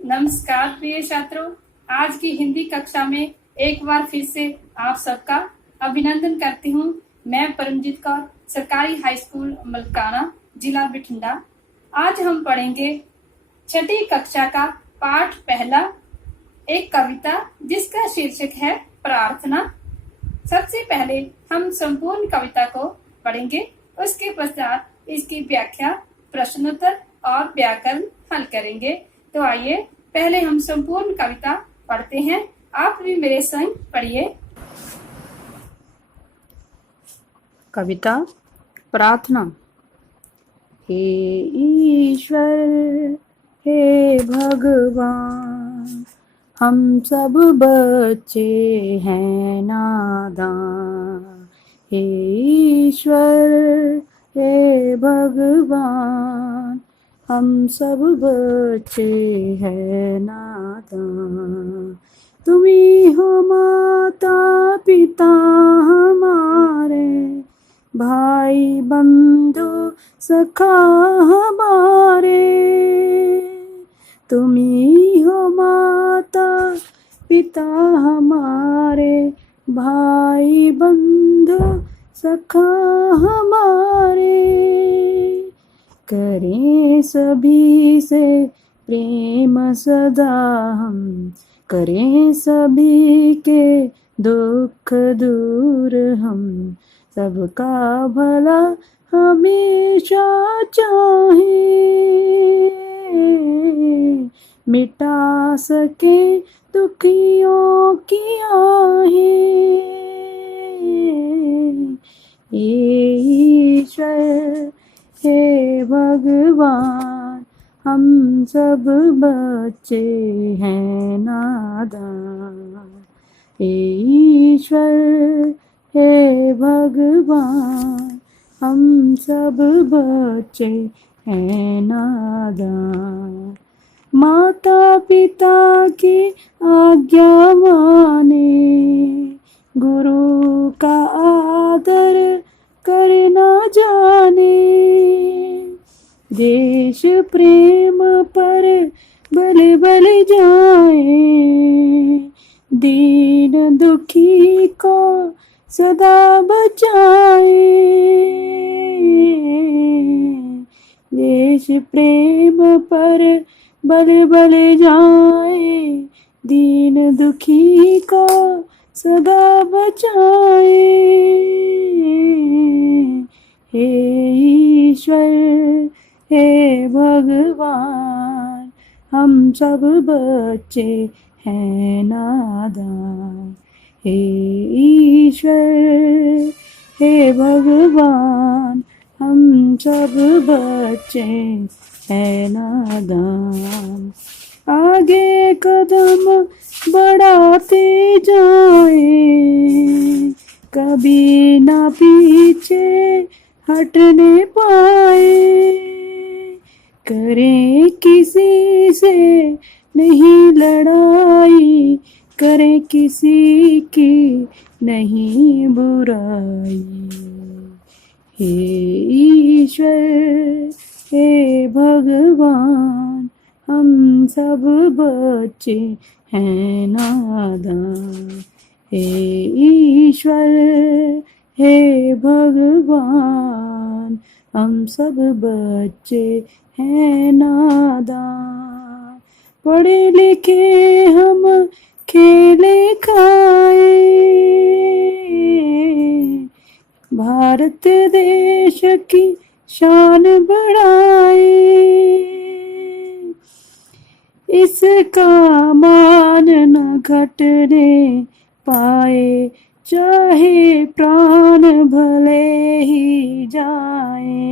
नमस्कार प्रिय छात्रों। आज की हिंदी कक्षा में एक बार फिर से आप सबका अभिनंदन करती हूँ। मैं परमजीत कौर, सरकारी हाई स्कूल मलकाना, जिला बठिंडा। आज हम पढ़ेंगे छठी कक्षा का पाठ पहला, एक कविता जिसका शीर्षक है प्रार्थना। सबसे पहले हम संपूर्ण कविता को पढ़ेंगे, उसके पश्चात इसकी व्याख्या, प्रश्नोत्तर और व्याकरण हल करेंगे। तो आइए पहले हम संपूर्ण कविता पढ़ते हैं। आप भी मेरे संग पढ़िए। कविता प्रार्थना। हे ईश्वर, हे भगवान, हम सब बच्चे हैं नादान। हे ईश्वर, हे भगवान, हम सब बच्चे हैं नादान। तुम्ही हो माता पिता हमारे, भाई बंधु सखा हमारे। तुम्ही हो माता पिता हमारे, भाई बंधु सखा हमारे। करें सभी से प्रेम सदा हम, करें सभी के दुख दूर हम। सबका भला हमेशा चाहे, मिटा सके दुखियों की आहें। ईश्वर, हे भगवान, हम सब बच्चे हैं नादान। ईश्वर, हे भगवान, हम सब बच्चे हैं नादान। माता पिता की आज्ञा माने, गुरु का आदर करना जाने। देश प्रेम पर बल बल जाए, दीन दुखी को सदा बचाए। देश प्रेम पर बल बल जाए, दीन दुखी को सदा बचाए। हे ईश्वर, हे भगवान, हम सब बच्चे हैं नादान। हे ईश्वर, हे भगवान, हम सब बच्चे हैं नादान। आगे कदम बढ़ाते जाए, कभी ना पीछे हटने पाए। करें किसी से नहीं लड़ाई, करें किसी की नहीं बुराई। हे ईश्वर, हे भगवान, हम सब बच्चे हैं नादान। हे ईश्वर, हे भगवान, हम सब बच्चे हैं नादान। पढ़े लिखे हम खेले खाए, भारत देश की शान बढ़ाए। इसका मान न घटने पाए, चाहे प्राण भले ही जाए।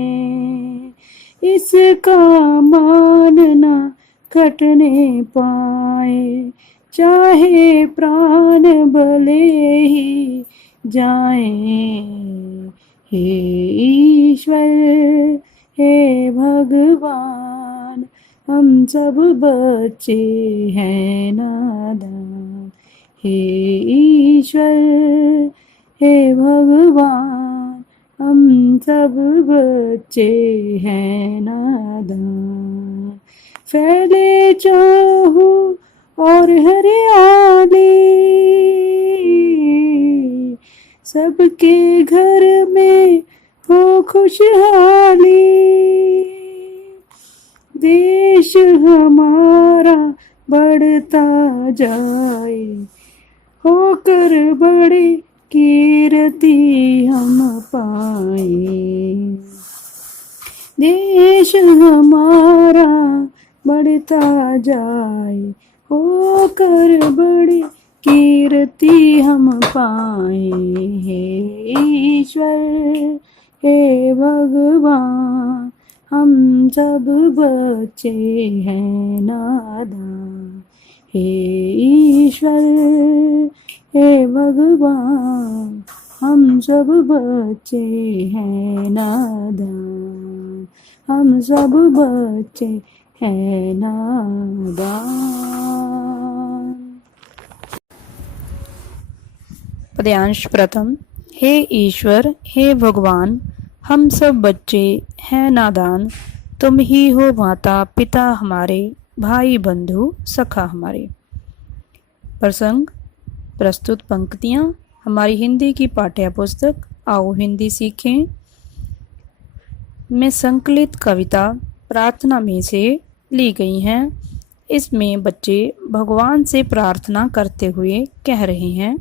इसका मान न घटने पाए, चाहे प्राण भले ही जाए। हे ईश्वर, हे भगवान, हम सब बच्चे हैं नादान। हे ईश्वर, हे भगवान, हम सब बच्चे हैं नादान। फैले चाहूं और हरियाली, सबके घर में हो खुशहाली। देश हमारा बढ़ता जाए, होकर बड़े कीर्ति हम पाए। देश हमारा बढ़ता जाए, होकर बड़ी कीर्ति हम पाए। हे ईश्वर, हे भगवान, हम सब बच्चे हैं नादान। हे ईश्वर, हे भगवान, हम सब बच्चे हैं नादान, हम सब बच्चे हैं नादान। पद्यांश प्रथम। हे ईश्वर, हे भगवान, हम सब बच्चे हैं नादान, तुम ही हो माता पिता हमारे, भाई बंधु सखा हमारे। प्रसंग। प्रस्तुत पंक्तियाँ हमारी हिंदी की पाठ्य पुस्तक आओ हिंदी सीखें में संकलित कविता प्रार्थना में से ली गई हैं। इसमें बच्चे भगवान से प्रार्थना करते हुए कह रहे हैं।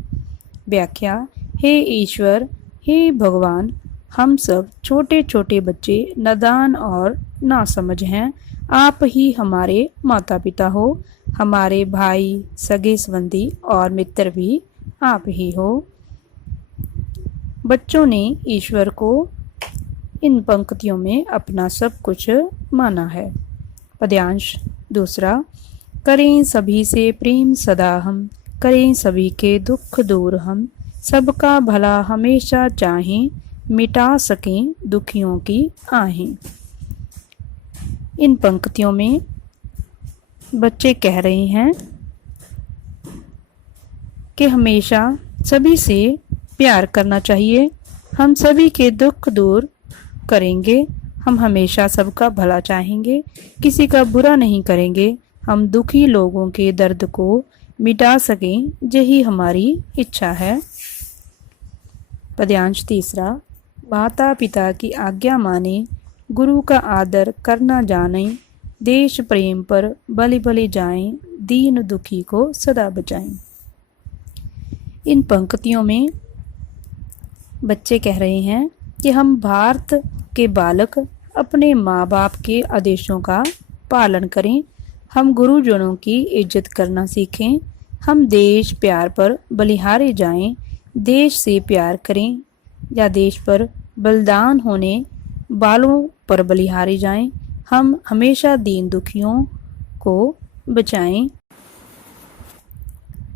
व्याख्या। हे ईश्वर, हे भगवान, हम सब छोटे छोटे बच्चे नादान और नासमझ हैं। आप ही हमारे माता पिता हो, हमारे भाई सगे संबंधी और मित्र भी आप ही हो। बच्चों ने ईश्वर को इन पंक्तियों में अपना सब कुछ माना है। पद्यांश दूसरा। करें सभी से प्रेम सदा हम, करें सभी के दुख दूर हम, सबका भला हमेशा चाहें, मिटा सकें दुखियों की आहें। इन पंक्तियों में बच्चे कह रहे हैं कि हमेशा सभी से प्यार करना चाहिए, हम सभी के दुख दूर करेंगे, हम हमेशा सबका भला चाहेंगे, किसी का बुरा नहीं करेंगे, हम दुखी लोगों के दर्द को मिटा सकें, यही हमारी इच्छा है। पद्यांश तीसरा। माता पिता की आज्ञा माने, गुरु का आदर करना जाने, देश प्रेम पर बलि बलि जाएं, दीन दुखी को सदा बचाएं। इन पंक्तियों में बच्चे कह रहे हैं कि हम भारत के बालक अपने माँ बाप के आदेशों का पालन करें, हम गुरुजनों की इज्जत करना सीखें, हम देश प्यार पर बलिहारे जाएं, देश से प्यार करें या देश पर बलिदान होने वालों पर बलिहारे जाएं, हम हमेशा दीन दुखियों को बचाएं।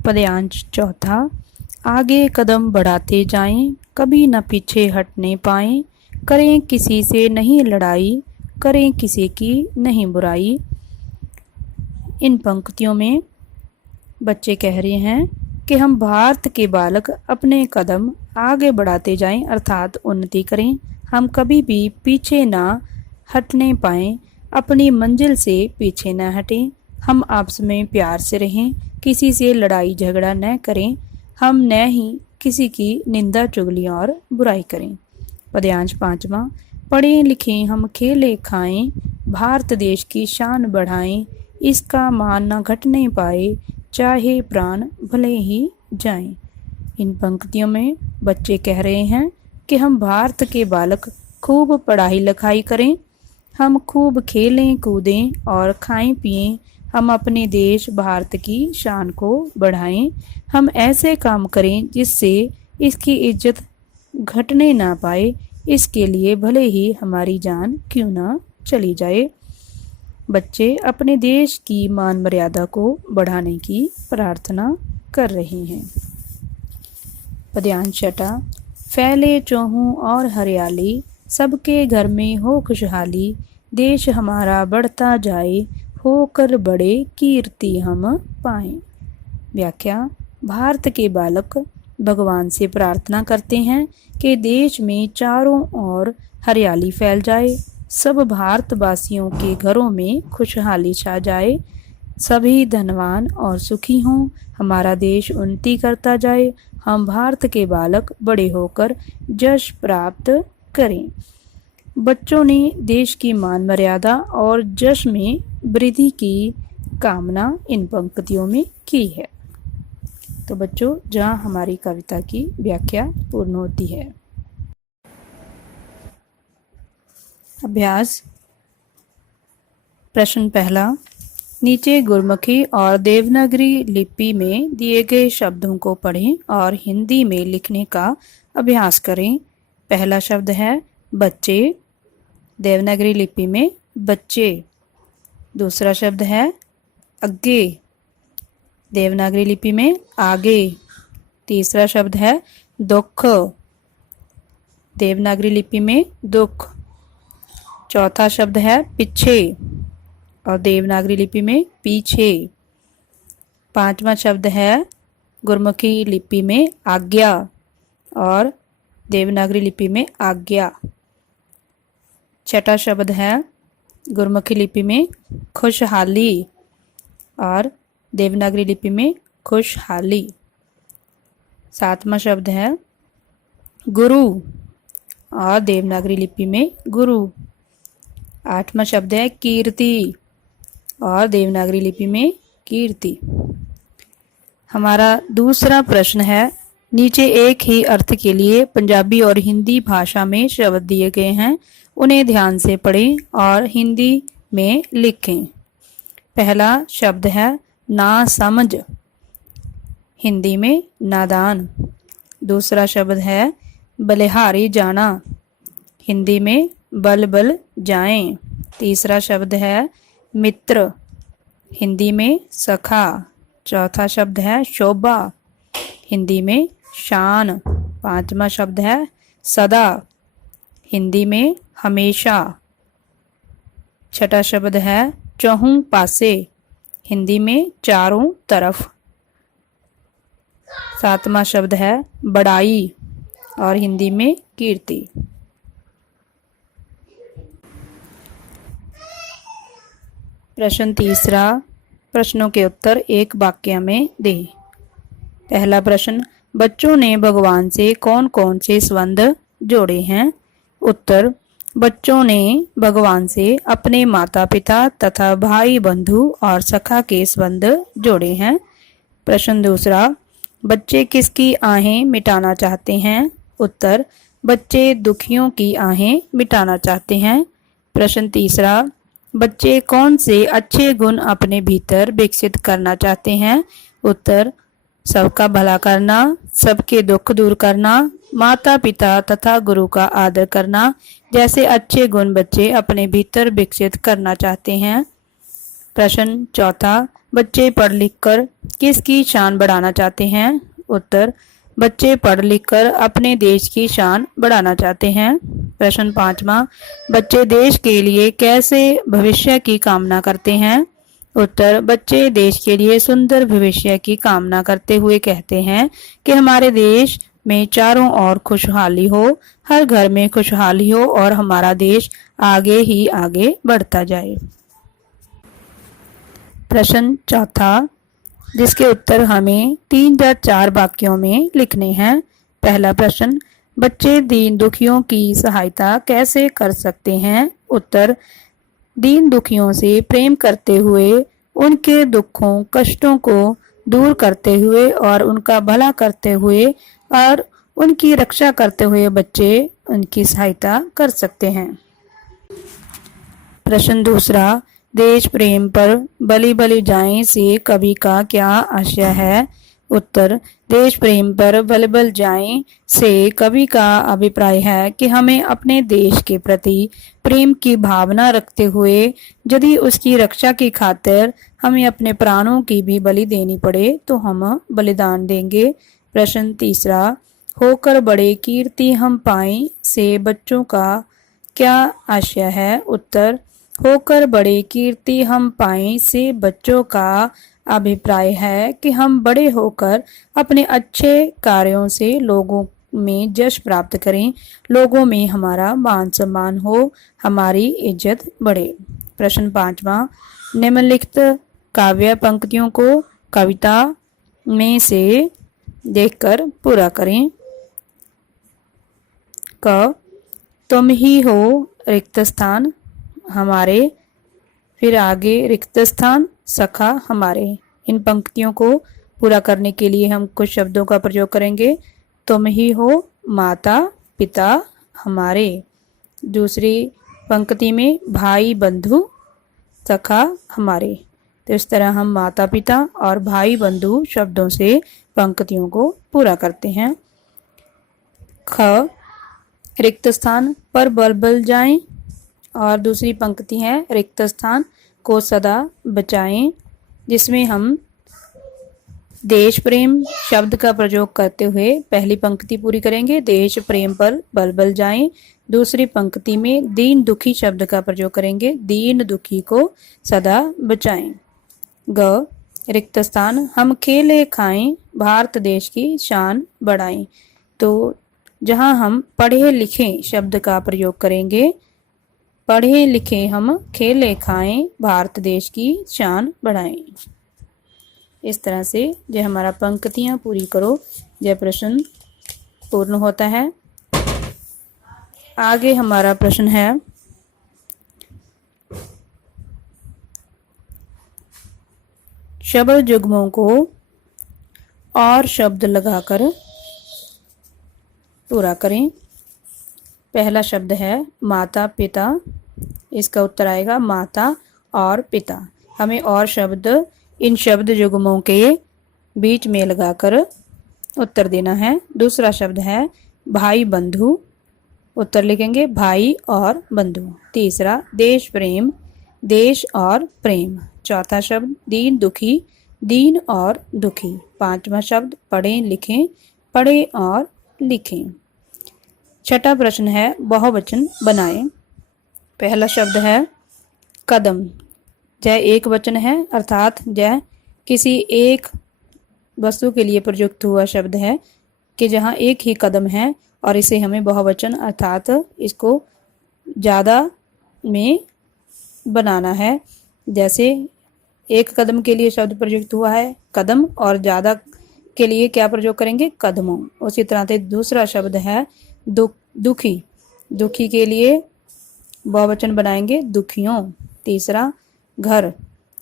पद्यांश चौथा। आगे कदम बढ़ाते जाएं, कभी न पीछे हटने पाएं, करें किसी से नहीं लड़ाई, करें किसी की नहीं बुराई। इन पंक्तियों में बच्चे कह रहे हैं कि हम भारत के बालक अपने कदम आगे बढ़ाते जाएं, अर्थात उन्नति करें, हम कभी भी पीछे ना हटने पाएं, अपनी मंजिल से पीछे न हटें, हम आपस में प्यार से रहें, किसी से लड़ाई झगड़ा न करें, हम न ही किसी की निंदा चुगली और बुराई करें। पद्यांश पांचवा। पढ़ें लिखें हम खेले खाएं, भारत देश की शान बढ़ाएं, इसका मान न घटने पाए, चाहे प्राण भले ही जाएं। इन पंक्तियों में बच्चे कह रहे हैं कि हम भारत के बालक खूब पढ़ाई लिखाई करें, हम खूब खेलें कूदें और खाएं पिएं, हम अपने देश भारत की शान को बढ़ाएं, हम ऐसे काम करें जिससे इसकी इज्जत घटने ना पाए, इसके लिए भले ही हमारी जान क्यों ना चली जाए। बच्चे अपने देश की मान मर्यादा को बढ़ाने की प्रार्थना कर रहे हैं। पद्यांश छठा। फैले चौहूं और हरियाली, सबके घर में हो खुशहाली, देश हमारा बढ़ता जाए, होकर बड़े कीर्ति हम पाएं। व्याख्या। भारत के बालक भगवान से प्रार्थना करते हैं कि देश में चारों ओर हरियाली फैल जाए, सब भारतवासियों के घरों में खुशहाली छा जाए, सभी धनवान और सुखी हों, हमारा देश उन्नति करता जाए, हम भारत के बालक बड़े होकर यश प्राप्त करें। बच्चों ने देश की मान मर्यादा और यश में वृद्धि की कामना इन पंक्तियों में की है। तो बच्चों, जहाँ हमारी कविता की व्याख्या पूर्ण होती है। अभ्यास प्रश्न पहला, नीचे गुरमुखी और देवनागरी लिपि में दिए गए शब्दों को पढ़ें और हिंदी में लिखने का अभ्यास करें। पहला शब्द है बच्चे, देवनागरी लिपि में बच्चे। दूसरा शब्द है अग्गे, देवनागरी लिपि में आगे। तीसरा शब्द है दुख, देवनागरी लिपि में दुख। चौथा शब्द है पीछे और देवनागरी लिपि में पीछे। पांचवा शब्द है गुरमुखी लिपि में आज्ञा और देवनागरी लिपि में आज्ञा। छठा शब्द है गुरमुखी लिपि में खुशहाली और देवनागरी लिपि में खुशहाली। सातवां शब्द है गुरु और देवनागरी लिपि में गुरु। आठवां शब्द है कीर्ति और देवनागरी लिपि में कीर्ति। हमारा दूसरा प्रश्न है, नीचे एक ही अर्थ के लिए पंजाबी और हिंदी भाषा में शब्द दिए गए हैं, उन्हें ध्यान से पढ़ें और हिंदी में लिखें। पहला शब्द है ना समझ, हिंदी में नादान। दूसरा शब्द है बलिहारी जाना, हिंदी में बल बल जाएं। तीसरा शब्द है मित्र, हिंदी में सखा। चौथा शब्द है शोभा, हिंदी में शान। पांचवा शब्द है सदा, हिंदी में हमेशा। छठा शब्द है चौहू पासे, हिंदी में चारों तरफ। सातवां शब्द है बड़ाई और हिंदी में कीर्ति। प्रश्न तीसरा, प्रश्नों के उत्तर एक वाक्य में दें। पहला प्रश्न, बच्चों ने भगवान से कौन कौन से संबंध जोड़े हैं? उत्तर, बच्चों ने भगवान से अपने माता पिता तथा भाई बंधु और सखा के संबंध जोड़े हैं। प्रश्न दूसरा, बच्चे किसकी आहें मिटाना चाहते हैं? उत्तर, बच्चे दुखियों की आहें मिटाना चाहते हैं। प्रश्न तीसरा, बच्चे कौन से अच्छे गुण अपने भीतर विकसित करना चाहते हैं? उत्तर, सबका भला करना, सबके दुख दूर करना, माता पिता तथा गुरु का आदर करना जैसे अच्छे गुण बच्चे अपने भीतर विकसित करना चाहते हैं। प्रश्न चौथा, बच्चे पढ़ लिख कर किसकी शान बढ़ाना चाहते हैं? उत्तर, बच्चे पढ़ लिख कर अपने देश की शान बढ़ाना चाहते हैं। प्रश्न पांचवा, बच्चे देश के लिए कैसे भविष्य की कामना करते हैं? उत्तर, बच्चे देश के लिए सुंदर भविष्य की कामना करते हुए कहते हैं कि हमारे देश में चारों ओर खुशहाली हो, हर घर में खुशहाली हो और हमारा देश आगे ही आगे बढ़ता जाए। प्रश्न चौथा, जिसके उत्तर हमें 3 या 4 वाक्यों में लिखने हैं। पहला प्रश्न, बच्चे दीन दुखियों की सहायता कैसे कर सकते हैं? उत्तर, दीन दुखियों से प्रेम करते हुए, उनके दुखों कष्टों को दूर करते हुए और उनका भला करते हुए और उनकी रक्षा करते हुए बच्चे उनकी सहायता कर सकते हैं। प्रश्न दूसरा, देश प्रेम पर बलि बलि जाएं से कवि का क्या आशय है? उत्तर, देश प्रेम पर बल बल जाएं से कवि का अभिप्राय है कि हमें अपने देश के प्रति प्रेम की भावना रखते हुए यदि उसकी रक्षा की खातिर हमें अपने प्राणों की भी बलि देनी पड़े तो हम बलिदान देंगे। प्रश्न तीसरा, होकर बड़े कीर्ति हम पाएं से बच्चों का क्या आशय है? उत्तर, होकर बड़े कीर्ति हम पाएं से बच्चों का अभिप्राय है कि हम बड़े होकर अपने अच्छे कार्यों से लोगों में यश प्राप्त करें, लोगों में हमारा मान सम्मान हो, हमारी इज्जत बढ़े। प्रश्न पांचवा, निम्नलिखित काव्य पंक्तियों को कविता में से देखकर पूरा करें। क, तुम ही हो रिक्त स्थान हमारे, फिर आगे रिक्त स्थान सखा हमारे। इन पंक्तियों को पूरा करने के लिए हम कुछ शब्दों का प्रयोग करेंगे। तुम ही हो माता पिता हमारे। दूसरी पंक्ति में भाई बंधु सखा हमारे। तो इस तरह हम माता पिता और भाई बंधु शब्दों से पंक्तियों को पूरा करते हैं। ख, रिक्त स्थान पर बल बल जाएं, और दूसरी पंक्ति है रिक्त स्थान को सदा बचाएं, जिसमें हम देश प्रेम शब्द का प्रयोग करते हुए पहली पंक्ति पूरी करेंगे। देश प्रेम पर बल बल जाएं। दूसरी पंक्ति में दीन दुखी शब्द का प्रयोग करेंगे। दीन दुखी को सदा बचाएं। ग, रिक्त स्थान हम खेले खाएं, भारत देश की शान बढ़ाएं। तो जहां हम पढ़े लिखे शब्द का प्रयोग करेंगे। पढ़े लिखे हम खेले खाएं, भारत देश की शान बढ़ाएं। इस तरह से जो हमारा पंक्तियां पूरी करो यह प्रश्न पूर्ण होता है। आगे हमारा प्रश्न है शब्द जुग्मों को और शब्द लगाकर पूरा करें। पहला शब्द है माता पिता, इसका उत्तर आएगा माता और पिता। हमें और शब्द इन शब्द युग्मों के बीच में लगाकर उत्तर देना है। दूसरा शब्द है भाई बंधु, उत्तर लिखेंगे भाई और बंधु। तीसरा देश प्रेम, देश और प्रेम। चौथा शब्द दीन दुखी, दीन और दुखी। पांचवा शब्द पढ़ें लिखें, पढ़े और लिखें। छठा प्रश्न है बहुवचन बनाएं। पहला शब्द है कदम, जय एक वचन है, अर्थात जय किसी एक वस्तु के लिए प्रयुक्त हुआ शब्द है कि जहाँ एक ही कदम है और इसे हमें बहुवचन अर्थात इसको ज़्यादा में बनाना है। जैसे एक कदम के लिए शब्द प्रयुक्त हुआ है कदम, और ज़्यादा के लिए क्या प्रयोग करेंगे कदमों। उसी तरह से दूसरा शब्द है दुखी, दुखी के लिए बहुवचन बनाएंगे दुखियों। तीसरा घर,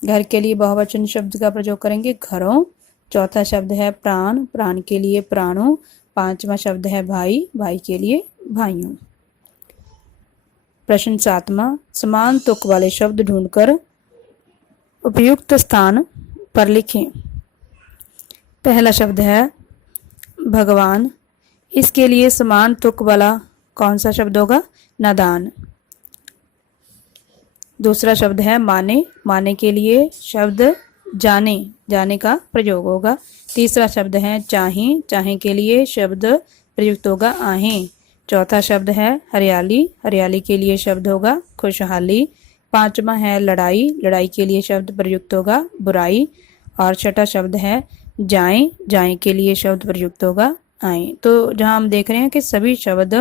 घर के लिए बहुवचन शब्द का प्रयोग करेंगे घरों। चौथा शब्द है प्राण, प्राण के लिए प्राणों। पांचवा शब्द है भाई, भाई के लिए भाइयों। प्रश्न 7वां, समान तुक वाले शब्द ढूंढकर उपयुक्त स्थान पर लिखें। पहला शब्द है भगवान, इसके लिए समान तुक वाला कौन सा शब्द होगा नादान। दूसरा शब्द है माने, माने के लिए शब्द जाने, जाने का प्रयोग होगा। तीसरा शब्द है चाहें, चाहें के लिए शब्द प्रयुक्त होगा आहें। चौथा शब्द है हरियाली, हरियाली के लिए शब्द होगा खुशहाली। पांचवा है लड़ाई, लड़ाई के लिए शब्द प्रयुक्त होगा बुराई। और छठा शब्द है जाएं, जाएं के लिए शब्द प्रयुक्त होगा आएं। तो जहां हम देख रहे हैं कि सभी शब्द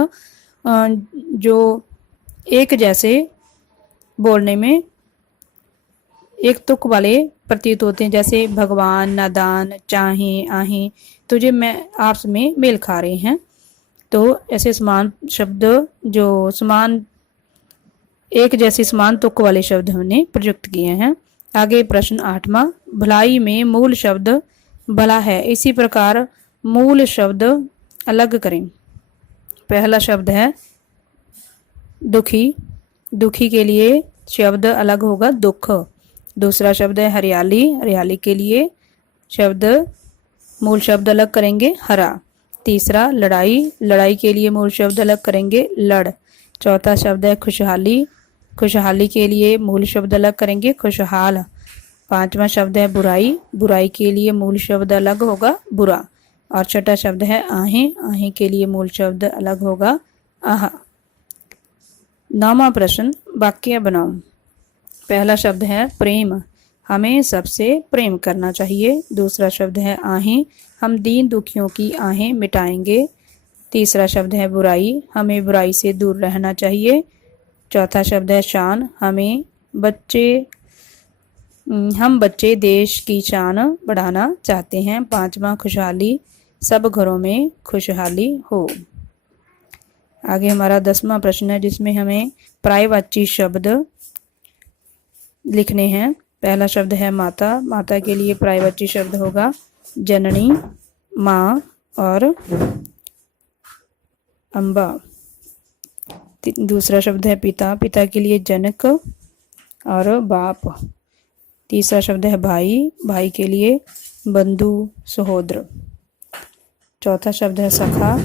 जो एक जैसे बोलने में एक तुक वाले प्रतीत होते हैं, जैसे भगवान, नादान, चाहें, आहें, तो जो मैं आपस में मेल खा रहे हैं। तो ऐसे समान शब्द जो समान एक जैसे समान तुक वाले शब्द हमने प्रयुक्त किए हैं। आगे प्रश्न 8वां, भलाई में मूल शब्द भला है, इसी प्रकार मूल शब्द अलग करें। पहला शब्द है दुखी, दुखी के लिए शब्द अलग होगा दुख। दूसरा शब्द है हरियाली, हरियाली के लिए शब्द मूल शब्द अलग करेंगे हरा। तीसरा लड़ाई, लड़ाई के लिए मूल शब्द अलग करेंगे लड़। चौथा शब्द है खुशहाली, खुशहाली के लिए मूल शब्द अलग करेंगे खुशहाल। पांचवा शब्द है बुराई, बुराई के लिए मूल शब्द अलग होगा बुरा। और छठा शब्द है आहें, आहें के लिए मूल शब्द अलग होगा आहा। 9वां प्रश्न, वाक्य बनाओ। पहला शब्द है प्रेम, हमें सबसे प्रेम करना चाहिए। दूसरा शब्द है आहें, हम दीन दुखियों की आहें मिटाएंगे। तीसरा शब्द है बुराई, हमें बुराई से दूर रहना चाहिए। चौथा शब्द है शान, हमें हम बच्चे देश की शान बढ़ाना चाहते हैं। 5वां, खुशहाली, सब घरों में खुशहाली हो। आगे हमारा 10वां प्रश्न है जिसमें हमें पर्यायवाची शब्द लिखने हैं। पहला शब्द है माता। माता के लिए पर्यायवाची शब्द होगा जननी, माँ और अम्बा। दूसरा शब्द है पिता। पिता के लिए जनक और बाप। तीसरा शब्द है भाई। भाई के लिए बंधु, सहोदर। चौथा शब्द है सखा।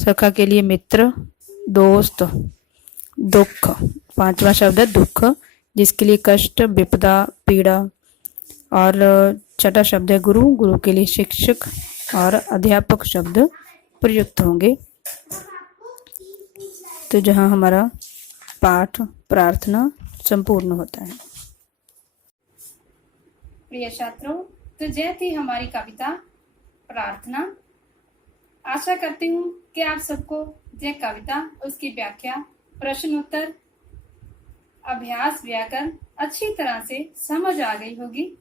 सखा के लिए मित्र, दोस्त, दुख। 5वां शब्द है दुख, जिसके लिए कष्ट, विपदा, पीड़ा। और 6ठा शब्द है गुरु। गुरु के लिए शिक्षक और अध्यापक शब्द प्रयुक्त होंगे। तो जहाँ हमारा पाठ प्रार्थना संपूर्ण होता है। प्रिय छात्रों, तो यह थी हमारी कविता प्रार्थना। आशा करती हूँ कि आप सबको यह कविता, उसकी व्याख्या, प्रश्न उत्तर, अभ्यास, व्याकरण अच्छी तरह से समझ आ गई होगी।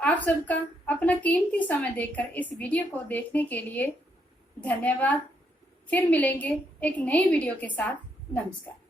आप सबका अपना कीमती समय देकर इस वीडियो को देखने के लिए धन्यवाद। फिर मिलेंगे एक नई वीडियो के साथ। नमस्कार।